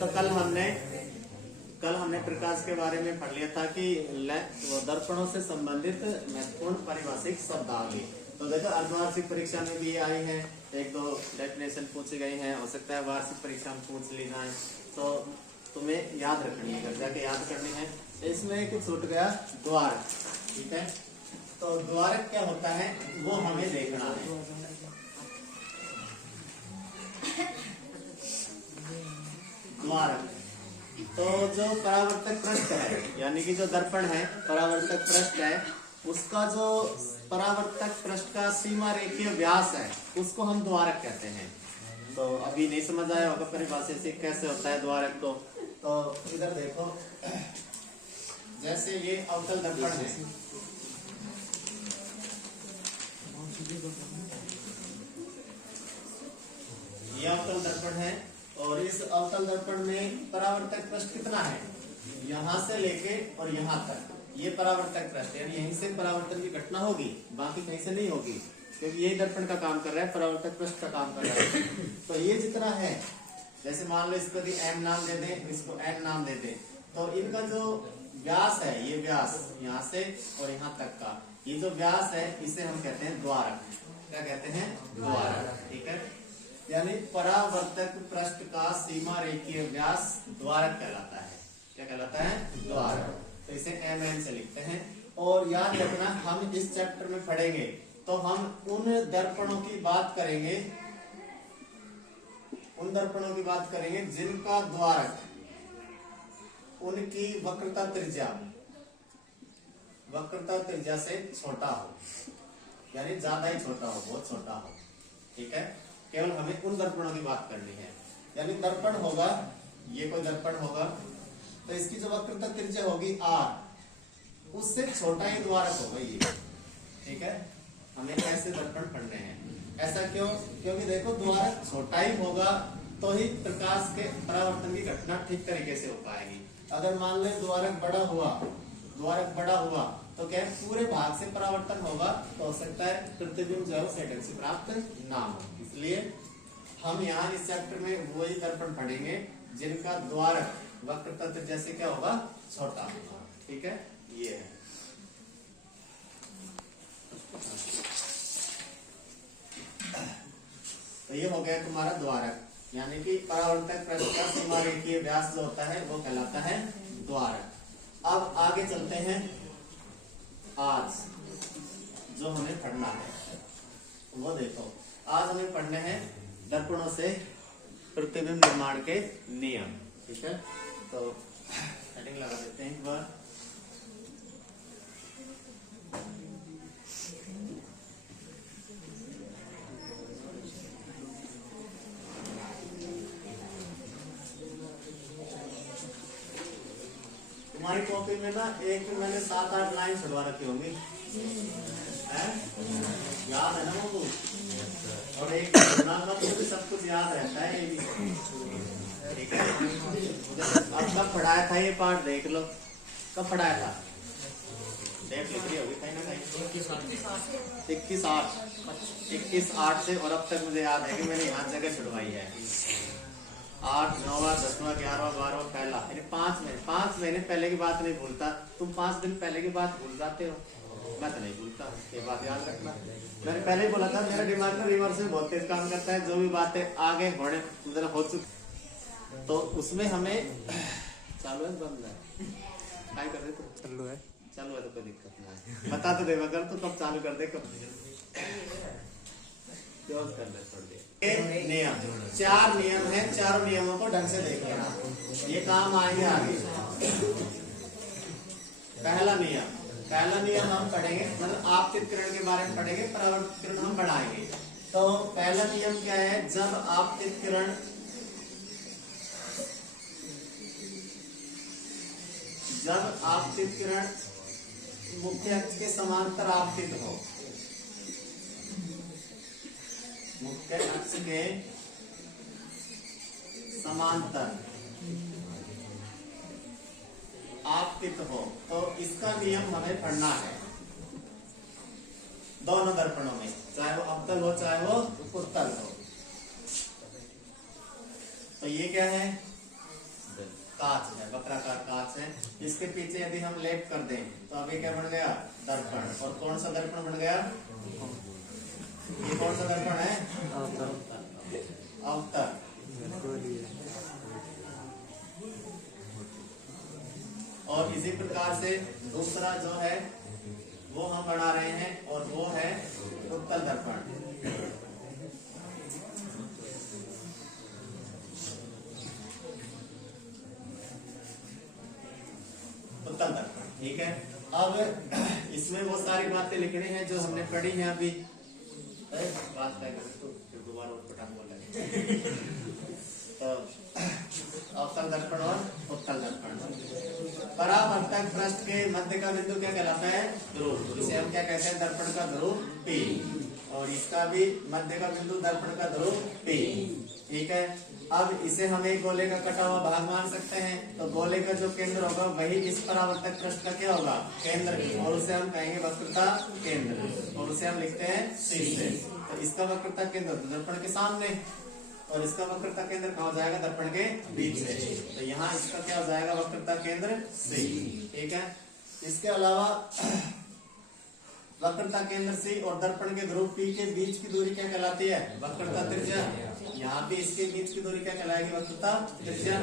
तो कल हमने प्रकाश के बारे में पढ़ लिया था कि दर्पणों से संबंधित महत्वपूर्ण पारिभाषिक शब्दावली। तो देखो अर्धवार्षिक परीक्षा में भी आई है, एक दो डेफिनेशन पूछी गई हैं, हो सकता है वार्षिक परीक्षा में पूछ ली जाए, तो तुम्हें याद रखनी है, घर जाके याद करनी है। इसमें एक छूट गया द्वारक, ठीक है। तो द्वारक क्या होता है वो हमें देखना है। द्वारक तो जो परावर्तक पृष्ठ है, यानी कि जो दर्पण है परावर्तक पृष्ठ है, उसका जो परावर्तक पृष्ठ का सीमा रेखीय व्यास है उसको हम द्वारक कहते हैं। तो अभी नहीं समझ आया होगा परिभाषा से कैसे होता है द्वारक को। तो इधर देखो, जैसे ये अवतल दर्पण है, ये अवतल दर्पण है और इस अवतल दर्पण में परावर्तक पृष्ठ कितना है, यहां से लेके और यहां तक ये परावर्तक पृष्ठ है, यहीं से परावर्तन की घटना होगी, बाकी कहीं से नहीं होगी, क्योंकि यही दर्पण का काम कर रहा है, परावर्तक पृष्ठ का काम कर रहा है। तो ये जितना है, जैसे मान लो इसको यदि m नाम दे दें, इसको n नाम दे दें, तो इनका जो व्यास है, ये व्यास यहाँ से और यहाँ तक का ये जो व्यास है इसे हम कहते हैं द्वारक। क्या कहते हैं? द्वारक, ठीक है। यानी परावर्तक पृष्ठ का सीमा रेखीय व्यास द्वारक कहलाता है। क्या कहलाता है? द्वारक। तो इसे mn से लिखते हैं। और याद रखना, हम इस चैप्टर में पढ़ेंगे तो हम उन दर्पणों की बात करेंगे, उन दर्पणों की बात करेंगे जिनका द्वारक उनकी वक्रता त्रिज्या से छोटा हो, यानी ज्यादा ही छोटा हो, बहुत छोटा हो, ठीक है। केवल हमें उन दर्पणों की बात करनी है। यानी दर्पण होगा, ये कोई दर्पण होगा, तो इसकी जो वक्रता त्रिज्या होगी r, उससे छोटा ही द्वारक होगा ये, ठीक है। हमें ऐसे दर्पण पढ़ने हैं। ऐसा क्यों? क्योंकि देखो द्वारक छोटा ही होगा तो ही प्रकाश के परावर्तन की घटना ठीक तरीके से हो पाएगी। अगर मान ले द्वारक बड़ा हुआ तो क्या पूरे भाग से परावर्तन होगा, तो हो सकता है प्रतिबिंब जो है सेकंड से प्राप्त ना हो। इसलिए हम यहाँ इस चैप्टर में वही दर्पण पढ़ेंगे जिनका द्वारक वक्रता त्रिज्या से क्या होगा, छोटा होगा, ठीक है। ये है, तो ये हो गया तुम्हारा द्वारक, यानी कि परावर्तक पृष्ठ का सीमा रेखीय व्यास जो होता है वो कहलाता है द्वारक। अब आगे चलते हैं, आज जो हमें पढ़ना है वो देखो, आज हमें पढ़ने हैं दर्पणों से प्रतिबिंब निर्माण के नियम, ठीक है। तो हेडिंग लगा देते हैं एक बार। तुम्हारी कॉपी में ना एक मैंने 7-8 लाइन छुड़वा रखी होंगी, याद है ना वो? और एक मुझे सब कुछ याद रहता है, ये भी ठीक है। अब कब पढ़ाया था ये पाठ देख लो, कब पढ़ाया था? डेट लिख रही होगी कहीं ना कहीं, 21/8 से, और अब तक मुझे याद है कि मैंने यहाँ जगह छुड़वाई है 8, 9, 10, 11, 12 पहला, यानी 5 महीने पहले की बात नहीं भूलता। तुम 5 दिन पहले की बात भूल जाते हो, मैं तो नहीं भूलता, ये बात याद रखना। मैंने पहले ही बोला था, मेरा दिमाग में रिवर्स में बहुत तेज काम करता है, जो भी बातें आगे होने हो चुकी, तो उसमें हमें चालू है बंद है, क्या कर रहे थे? चालू है तो कोई दिक्कत नहीं है, बता तो देगा कर, तो कब चालू कर दे, कब कर दे थोड़ी देर। नियम 4 नियम है, चारों नियमों को ढंग से देख लेना, ये काम आएंगे आगे। पहला नियम हम पढ़ेंगे, मतलब आपतित किरण के बारे में पढ़ेंगे, परावर्तित किरण हम बढ़ाएंगे। तो पहला नियम क्या है? जब आपतित किरण मुख्य अक्ष के समांतर आपतित हो, मुख्य अक्ष के समांतर आपतित हो, तो इसका नियम हमें पढ़ना है दोनों दर्पणों में, चाहे वो अवतल हो चाहे वो उत्तल हो। तो ये क्या है? कांच है, वक्राकार कांच है। इसके पीछे यदि हम लेप कर दें तो अभी क्या बन गया? दर्पण। और कौन सा दर्पण बन गया? ये कौन सा दर्पण है? अवतल। और इसी प्रकार से दूसरा जो है वो हम बना रहे हैं और वो है उत्तल दर्पण। उत्तल दर्पण, ठीक है। अब इसमें वो सारी बातें लिखनी है जो हमने पढ़ी है अभी। बात तय करें तो फिर दोबारा उठपटांग बोल तो अवतल दर्पण और उत्तल दर्पण। परावर्तक पृष्ठ के मध्य का बिंदु क्या कहलाता है? ध्रुव। इसे हम क्या कहते हैं? दर्पण का ध्रुव P। और इसका भी मध्य का बिंदु दर्पण का ध्रुव P, ठीक है। अब इसे हम एक गोले का कटा हुआ भाग मान सकते हैं। तो गोले का जो केंद्र होगा वही इस परावर्तक पृष्ठ का क्या होगा? केंद्र। और उसे हम कहेंगे वक्रता केंद्र, और उसे हम लिखते हैं C से। तो इसका वक्रता केंद्र दर्पण के सामने, और इसका वक्रता केंद्र कहाँ हो जाएगा? दर्पण के बीच से। तो यहाँ इसका क्या हो जाएगा? वक्रता केंद्र C, ठीक है। इसके अलावा वक्रता केंद्र C और दर्पण के ध्रुव P के बीच की दूरी क्या कहलाती है? वक्रता त्रिज्या। यहाँ पे इसके बीच की दूरी क्या कहलाएगी? वक्रता त्रिज्या।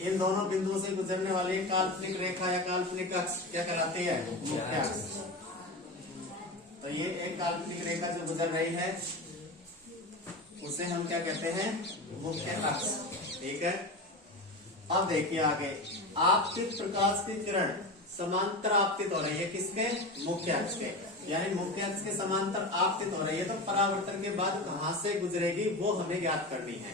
इन दोनों बिंदुओं से गुजरने वाली काल्पनिक रेखा या काल्पनिक अक्ष क्या कहलाती है? मुख्य अक्ष। तो ये एक काल्पनिक रेखा जो गुजर रही है उसे हम क्या कहते हैं? मुख्य अक्ष, ठीक है। अब देखिए आगे, आपतित प्रकाश की किरण समांतर आपतित हो रही है किसके? मुख्य अक्ष के। यानी मुख्य अक्ष के समांतर आपतित हो रही है, तो परावर्तन के बाद कहां से गुजरेगी वो हमें ज्ञात करनी है।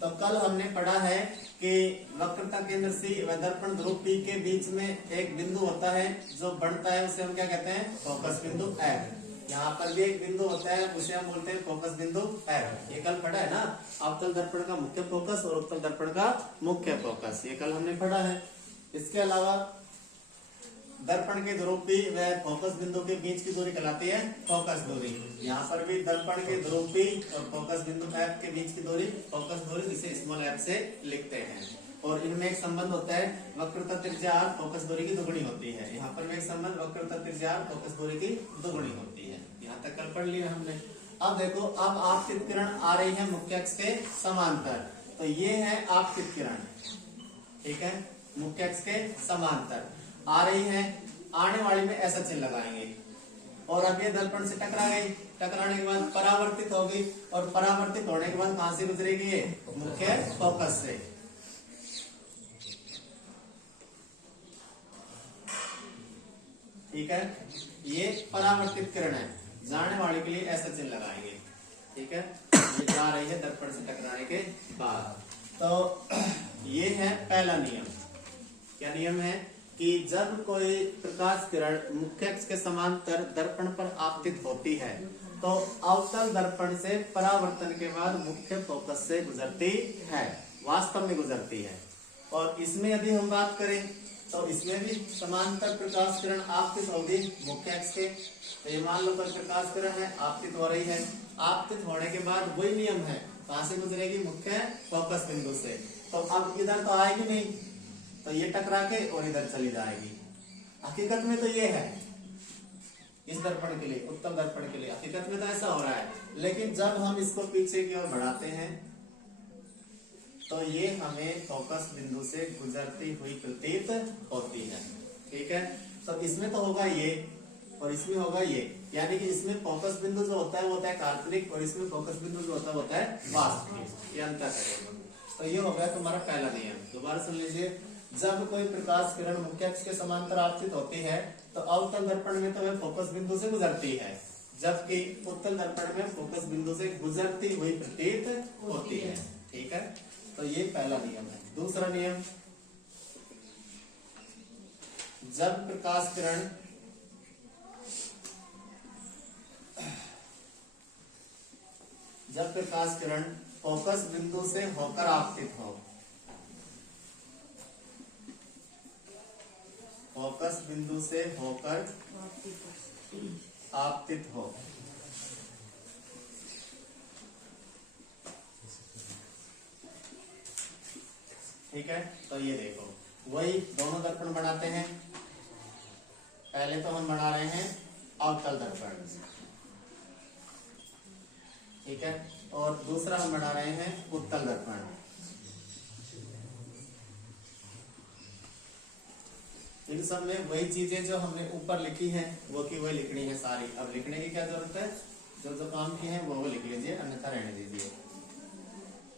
तो कल हमने पढ़ा है कि वक्रता केंद्र C व दर्पण ध्रुव P के बीच में एक बिंदु होता है जो बनता है, उसे हम क्या कहते हैं? फोकस बिंदु F। यहाँ पर भी एक बिंदु होता है, उसे हम बोलते हैं फोकस बिंदु F। ये कल पढ़ा है ना, अवतल दर्पण का मुख्य फोकस और उत्तल दर्पण का मुख्य फोकस, ये कल हमने पढ़ा है। इसके अलावा दर्पण के ध्रुव P व फोकस बिंदु के बीच की दूरी कहलाती है फोकस दूरी। यहाँ पर भी दर्पण के ध्रुव P और फोकस बिंदु F के बीच की दूरी फोकस दूरी, जिसे स्मॉल f से लिखते हैं। और इनमें एक संबंध होता है वक्रता त्रिज्या r फोकस दूरी की दुगुनी होती है। यहाँ पर भी एक संबंध वक्रता त्रिज्या r फोकस दूरी की दुगुनी होती है। यहाँ तक कल पढ़ लिया हमने। अब देखो, अब आपतित किरण आ रही है मुख्य अक्ष के समांतर। तो ये है आपतित किरण, ठीक है, मुख्य अक्ष के समांतर आ रही है। आने वाली में ऐसा चिन्ह लगाएंगे, और अब ये दर्पण से टकरा गई, टकराने के बाद परावर्तित होगी, और परावर्तित होने के बाद कहां से गुजरेगी? ये मुख्य फोकस से। ठीक है, ये परावर्तित किरण है। जाने वाले के लिए ऐसा चिन्ह लगाएंगे, ठीक है। ये जा रही है दर्पण से टकराने के बाद। तो ये है पहला नियम। क्या नियम है? कि जब कोई प्रकाश किरण मुख्य अक्ष के समांतर दर्पण पर आपतित होती है तो अवतल दर्पण से परावर्तन के बाद मुख्य फोकस से गुजरती है, वास्तव में गुजरती है। और इसमें यदि हम बात करें तो इसमें भी समांतर प्रकाश किरण आपतित होगी मुख्य अक्ष के। तो ये मान लो कोई प्रकाश किरण है, आपतित हो रही है। आपतित होने के बाद वही नियम है, कहां से गुजरेगी? मुख्य फोकस बिंदु से। तो अब इधर तो आएगी नहीं, तो ये टकरा के और इधर चली जाएगी। हकीकत में तो ये है इस दर्पण के लिए, उत्तल दर्पण के लिए हकीकत में तो ऐसा हो रहा है। लेकिन जब हम इसको पीछे की ओर बढ़ाते हैं तो ये हमें फोकस बिंदु से गुजरती हुई प्रतीत होती है, ठीक है। तो इसमें तो होगा ये और इसमें होगा ये, यानी कि इसमें फोकस बिंदु जो होता है वो होता है काल्पनिक, और इसमें फोकस बिंदु जो होता है वास्तविक। ये अंतर है। तो ये हो गया तुम्हारा पहला नियम। दोबारा सुन लीजिए, जब कोई प्रकाश किरण मुख्य अक्ष के समांतर आपतित होती है तो अवतल दर्पण में तो वह फोकस बिंदु से गुजरती है, जबकि उत्तल दर्पण में फोकस बिंदु से गुजरती हुई प्रतीत होती है, ठीक है। तो ये पहला नियम है। दूसरा नियम, जब प्रकाश किरण फोकस बिंदु से होकर आपतित हो, फोकस बिंदु से होकर आपतित हो, ठीक है, तो ये देखो वही दोनों दर्पण बनाते हैं। पहले तो हम बना रहे हैं अवतल दर्पण, ठीक है, और दूसरा हम बना रहे हैं उत्तल दर्पण। इन सब में वही चीजें जो हमने ऊपर लिखी हैं वो की वही लिखनी है सारी। अब लिखने की क्या जरूरत है, जो जो काम किए हैं वो लिख लीजिए, अन्यथा रहने दीजिए।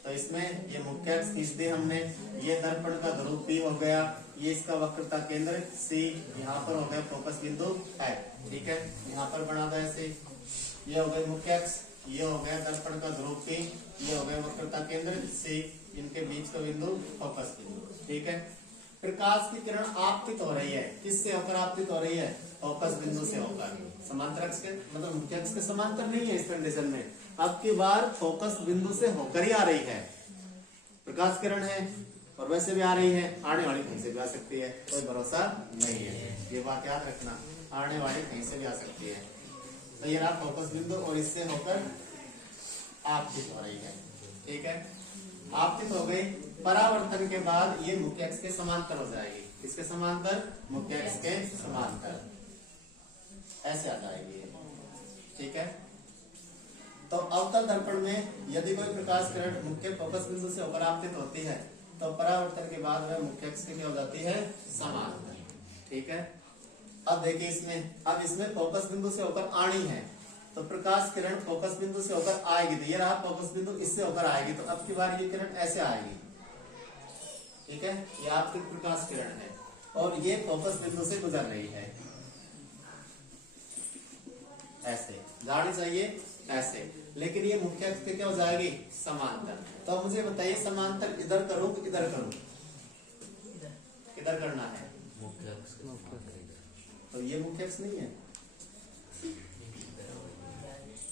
तो इसमें ये मुख्य अक्ष खींच दिए हमने, ये दर्पण का ध्रुव P हो गया, ये इसका वक्रता केंद्र C, यहाँ पर हो गया फोकस बिंदु है, ठीक है, यहाँ पर बना दो ऐसे। ये हो गए मुख्य अक्ष, ये हो गया दर्पण का ध्रुव P, ये हो गया वक्रता केंद्र C, इनके बीच का बिंदु फोकस बिंदु, ठीक है। प्रकाश की किरण आपतित हो रही है, किससे होकर आपतित हो रही है, फोकस बिंदु से होकर। समांतर अक्ष के मतलब मुख्य अक्ष के समांतर नहीं है इस कंडीशन में, अब की बार फोकस बिंदु से होकर ही आ रही है। प्रकाश किरण है और वैसे भी आ रही है, आने वाली कहीं से भी आ सकती है, कोई भरोसा नहीं है, ये बात याद रखना, आने वाली कहीं से भी आ सकती है। तो ये रहा फोकस बिंदु और इससे होकर आपतित हो रही है, ठीक है। आपतित हो गई, परावर्तन के बाद ये मुख्य अक्ष के समांतर हो जाएगी। किसके समांतर, मुख्य अक्ष के समांतर, ऐसे आ जाएगी, ठीक है। तो अवतल दर्पण में यदि कोई प्रकाश किरण मुख्य फोकस बिंदु से होकर आपतित होती है तो परावर्तन के बाद वह मुख्य अक्ष के क्या हो जाती है, समांतर, ठीक है। अब देखिए इसमें, अब इसमें फोकस बिंदु से होकर आनी है, तो प्रकाश किरण फोकस बिंदु से होकर आएगी, तो ये रहा फोकस बिंदु, इससे होकर आएगी, तो अब की बार ये किरण ऐसे आएगी, ठीक है, ये आपकी प्रकाश किरण है और ये फोकस बिंदु से गुजर रही है, ऐसे जानी चाहिए ऐसे, लेकिन ये मुख्य अक्ष के क्या हो जाएगी, समांतर। तो मुझे बताइए समांतर इधर करूं कि इधर करूं, इधर करना है, तो ये मुख्य अक्ष नहीं है,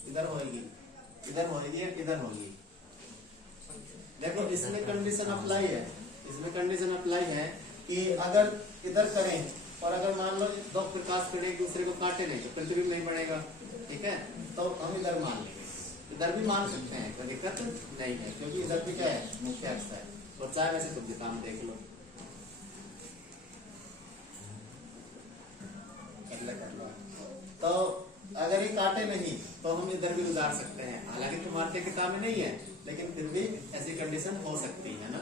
इधर होगी, इधर होगी, इधर होगी। देखो इसमें कंडीशन अप्लाई है, इसमें कंडीशन अप्लाई है कि अगर इधर करें और अगर मान लो दो प्रकाश किरण एक दूसरे को काटे नहीं तो प्रतिबिंब नहीं बनेगा, ठीक है, तो हम इधर मान लेंगे, इधर भी मान सकते हैं, कोई दिक्कत नहीं है, क्योंकि इधर भी क्या है, मुख्य अक्ष है। और चाहे वैसे खुद भी काम देख लो, तो अगर ये काटे नहीं तो हम इधर भी गुजार सकते हैं, हालांकि तुम्हारे किताब में नहीं है, लेकिन फिर भी ऐसी कंडीशन हो सकती है ना।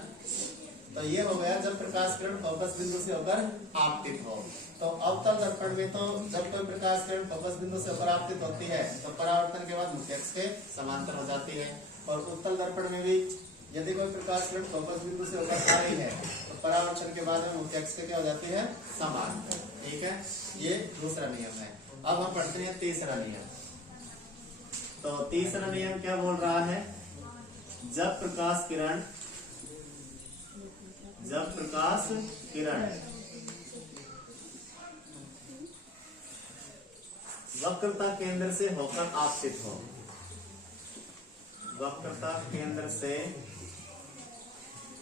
तो ये हो गया जब प्रकाश किरण फोकस बिंदु से होकर आपतित हो। तो अवतल दर्पण में तो जब कोई प्रकाश किरण फोकस बिंदु से होकर आपतित होती है तो परावर्तन के बाद मुख्य अक्ष के समांतर हो जाती है, और उत्तल दर्पण में भी यदि कोई प्रकाश किरण फोकस बिंदु से होकर आ रही है तो परावर्तन के बाद में मुख्य अक्ष के क्या हो जाती है, समांतर, ठीक है। ये दूसरा नियम है। अब हम पढ़ते हैं तीसरा नियम। तो तीसरा नियम क्या बोल रहा है, जब प्रकाश किरण वक्रता केंद्र से होकर आपतित हो, वक्रता केंद्र से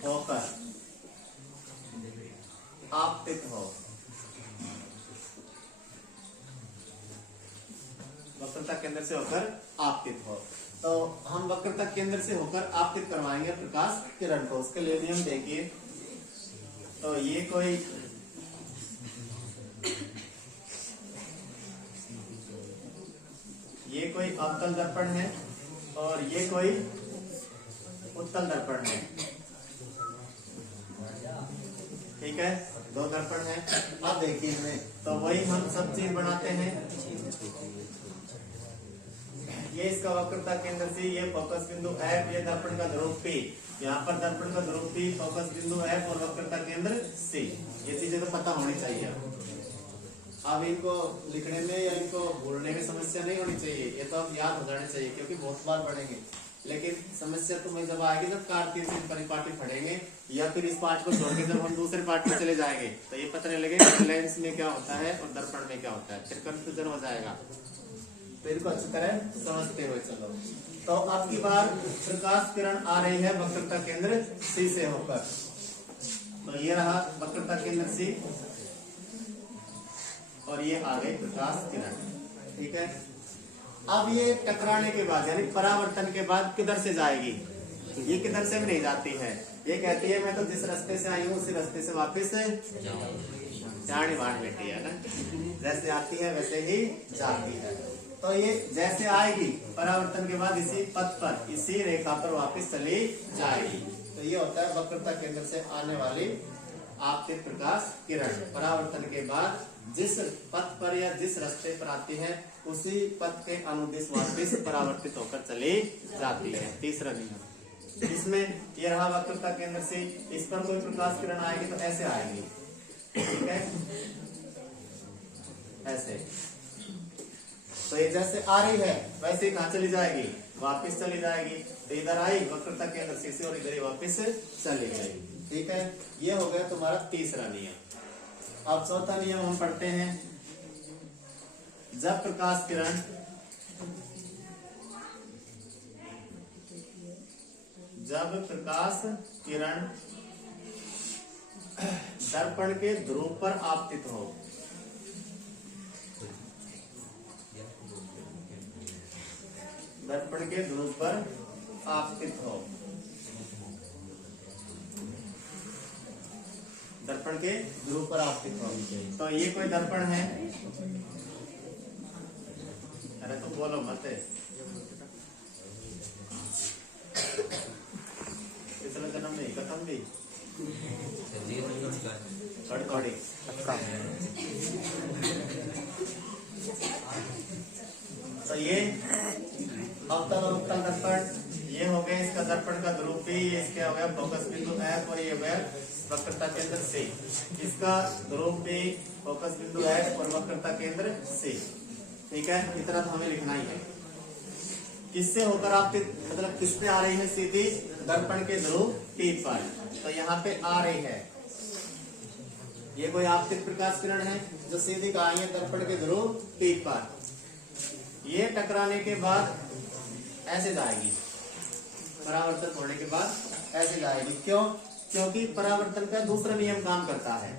होकर आपतित हो, वक्रता केंद्र से होकर आपतित हो, तो हम वक्रता केंद्र से होकर आपतित करवाएंगे प्रकाश किरण को। उसके लिए नियम देखिए, तो ये कोई अवतल दर्पण है और ये कोई उत्तल दर्पण है, ठीक है, दो दर्पण है। अब देखिए इसमें तो वही हम सब चीज बनाते हैं, ये इसका वक्रता केंद्र से, ये फोकस बिंदु F, ये दर्पण का ध्रुव P, यहाँ पर दर्पण का ध्रुव P, फोकस बिंदु F और वक्रता केंद्र C, ये चीजें तो पता होनी चाहिए। अब इनको लिखने में या इनको भूलने में समस्या नहीं होनी चाहिए, ये तो अब याद हो जाने चाहिए क्योंकि बहुत बार पढ़ेंगे। लेकिन समस्या तुम्हें जब आएगी जब कार्तीय से परिपाटी पढ़ेंगे या फिर इस पाठ को छोड़ के जब हम दूसरे पाठ में चले जाएंगे तो ये पता नहीं लगेगा लेंस में क्या होता है और दर्पण में क्या होता है, फिर कंफ्यूजन हो जाएगा। तो इनको अच्छी तरह समझते हुए चलो। तो अब की बार प्रकाश किरण आ रही है वक्रता केंद्र C से होकर, तो ये रहा वक्रता केंद्र C और ये आ गई प्रकाश किरण, ठीक है। अब ये टकराने के बाद यानी परावर्तन के बाद किधर से जाएगी, ये किधर से भी नहीं जाती है, ये कहती है मैं तो जिस रास्ते से आई हूँ उसी रास्ते से वापस जाने बाण बेटी है ना, जैसे आती है वैसे ही जाती है। तो ये जैसे आएगी परावर्तन के बाद इसी पथ पर इसी रेखा पर वापस चली जाएगी। तो ये होता है वक्रता केंद्र से आने वाली आपतित प्रकाश किरण परावर्तन के बाद जिस पथ पर या जिस रास्ते पर आती है उसी पथ के अनुदिश वापस परावर्तित होकर चली जाती है। तीसरा नियम इसमें ये रहा वक्रता केंद्र से, इस पर कोई प्रकाश किरण आएगी तो ऐसे आएगी, ठीक है, ऐसे। तो ये जैसे आ रही है वैसे ही कहाँ चली जाएगी, वापस चली जाएगी। तो इधर आई वक्रता केंद्र से और इधर ही वापस चली गई, ठीक है। ये हो गया तुम्हारा तीसरा नियम। अब चौथा नियम हम पढ़ते हैं। जब प्रकाश किरण दर्पण के ध्रुव पर आपतित हो, दर्पण के ध्रुव पर आपतित हो, दर्पण के ध्रुव पर आपतित हो। तो ये कोई दर्पण है, अरे तुम बोलो मत, पिछले जन्म में खत्म भी थोड़ी तो ये अवतल और उत्तल दर्पण ये हो गए इसका दर्पण का ध्रुव भी, इसके हो गया फोकस बिंदु F और ये हो गया वक्रता केंद्र C। इसका ध्रुव भी फोकस बिंदु F और वक्रता केंद्र C, ठीक है। इतना तो हमें लिखना ही है। किससे होकर आपतित, मतलब किस पे आ रही है सीधी, दर्पण के ध्रुव P पर। तो यहाँ पे आ रही है, ये कोई आपतित प्रकाश किरण है जो सीधी कहा है दर्पण के ध्रुव P पर। ये टकराने के बाद ऐसे जाएगी, परावर्तन होने के बाद ऐसे जाएगी। क्यों? क्योंकि परावर्तन का दूसरा नियम काम करता है।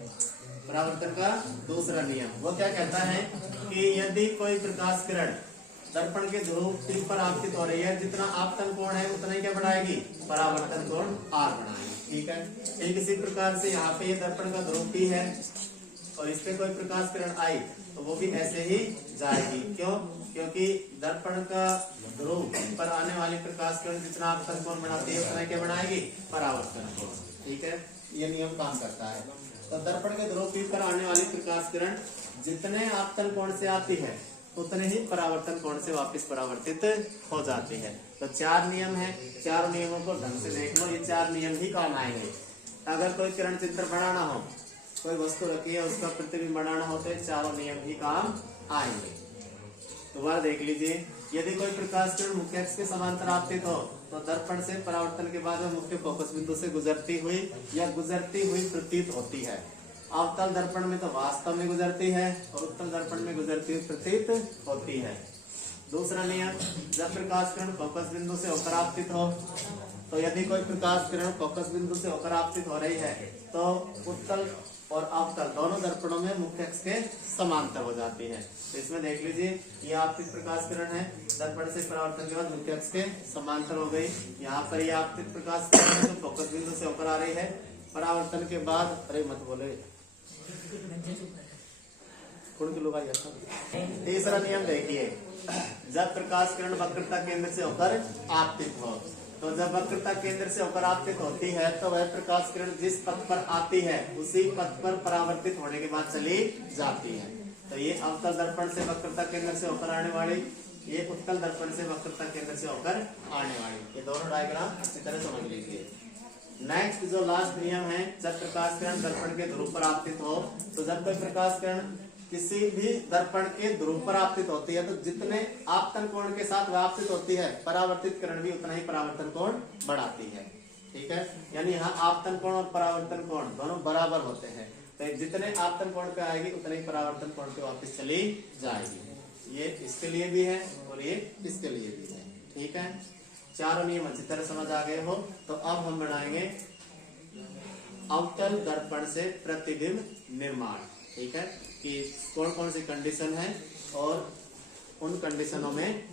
परावर्तन का दूसरा नियम वो क्या कहता है कि यदि कोई प्रकाश किरण दर्पण के ध्रुव P पर आपतित हो रही है, जितना आपतन कोण है उतना ही क्या बढ़ाएगी, परावर्तन कोण R बढ़ाएगी, ठीक है। ठीक इसी प्रकार से यहाँ पे ये दर्पण का ध्रुव P है और इस पे कोई प्रकाश किरण आई तो वो भी ऐसे ही जाएगी। क्यों? क्योंकि दर्पण का ध्रुव पर आने वाली प्रकाश किरण जितना आपतन कोण बढ़ाती है उतना क्या बढ़ाएगी, परावर्तन कोण, ठीक है। ये नियम काम करता है। तो दर्पण के ध्रुव P पर आने वाली प्रकाश किरण जितने आपतन कोण से आती है उतने ही परावर्तन कोण से वापस परावर्तित हो जाती है। तो 4 नियम है, 4 नियमों को ढंग से देख लो, ये 4 नियम ही काम आएंगे। अगर कोई किरण चित्र बनाना हो, कोई वस्तु रखी है उसका प्रतिबिंब बनाना हो तो ये 4 नियम ही काम आएंगे। दोबारा देख लीजिए, यदि कोई प्रकाश किरण मुख्य अक्ष के समांतर आपतित हो तो दर्पण से परावर्तन के बाद वह मुख्य फोकस बिंदु से गुजरती हुई या गुजरती हुई प्रतीत होती है। अवतल दर्पण में तो वास्तव में गुजरती है और उत्तल दर्पण में गुजरती हुई प्रतीत होती है। दूसरा नियम, जब प्रकाश किरण फोकस बिंदु से होकर आपतित हो, तो यदि कोई प्रकाश किरण फोकस बिंदु से होकर आपतित हो रही है तो उत्तल और अवतल दोनों दर्पणों में मुख्य अक्ष के समांतर हो जाती है। तो इसमें देख लीजिए, ये आपतित प्रकाश किरण है, दर्पण से परावर्तन के बाद मुख्य अक्ष के समांतर हो गई। यहाँ पर ये आपतित प्रकाश किरण है जो फोकस बिंदु से होकर आ रही है, परावर्तन के बाद, अरे मत बोले, तीसरा नियम देखिए, जब प्रकाश किरण वक्रता केंद्र से होकर आपतित हो, तो जब वक्रता केंद्र से होकर आपतित होती है तो वह प्रकाश किरण जिस पथ पर आती है उसी पथ पर परावर्तित होने के बाद चली जाती है। तो ये अवतल दर्पण से वक्रता केंद्र से होकर आने वाली, ये उत्तल दर्पण से वक्रता केंद्र से होकर आने वाली, ये दोनों डायग्राम अच्छी तरह समझ लीजिए। नेक्स्ट जो लास्ट नियम है, जब प्रकाश किरण दर्पण के ध्रुव पर आपतित हो, तो जब कोई प्रकाश किरण किसी भी दर्पण के ध्रुव पर आपतित होती है तो जितने आपतन कोण के साथ वह आपतित होती है, परावर्तित किरण भी उतना ही परावर्तन कोण बढ़ाती है, ठीक है। यानी यहाँ आपतन कोण और परावर्तन कोण दोनों बराबर होते हैं। तो जितने आपतन कोण पे आएगी उतने ही परावर्तन कोण पे वापस चली जाएगी। ये इसके लिए भी है और ये इसके लिए भी है, ठीक है। चारों नियम अच्छी तरह समझ आ गए हो। तो अब हम बनाएंगे अवतल दर्पण से प्रतिबिंब निर्माण, ठीक है, कि कौन कौन सी कंडीशन है और उन कंडीशनों में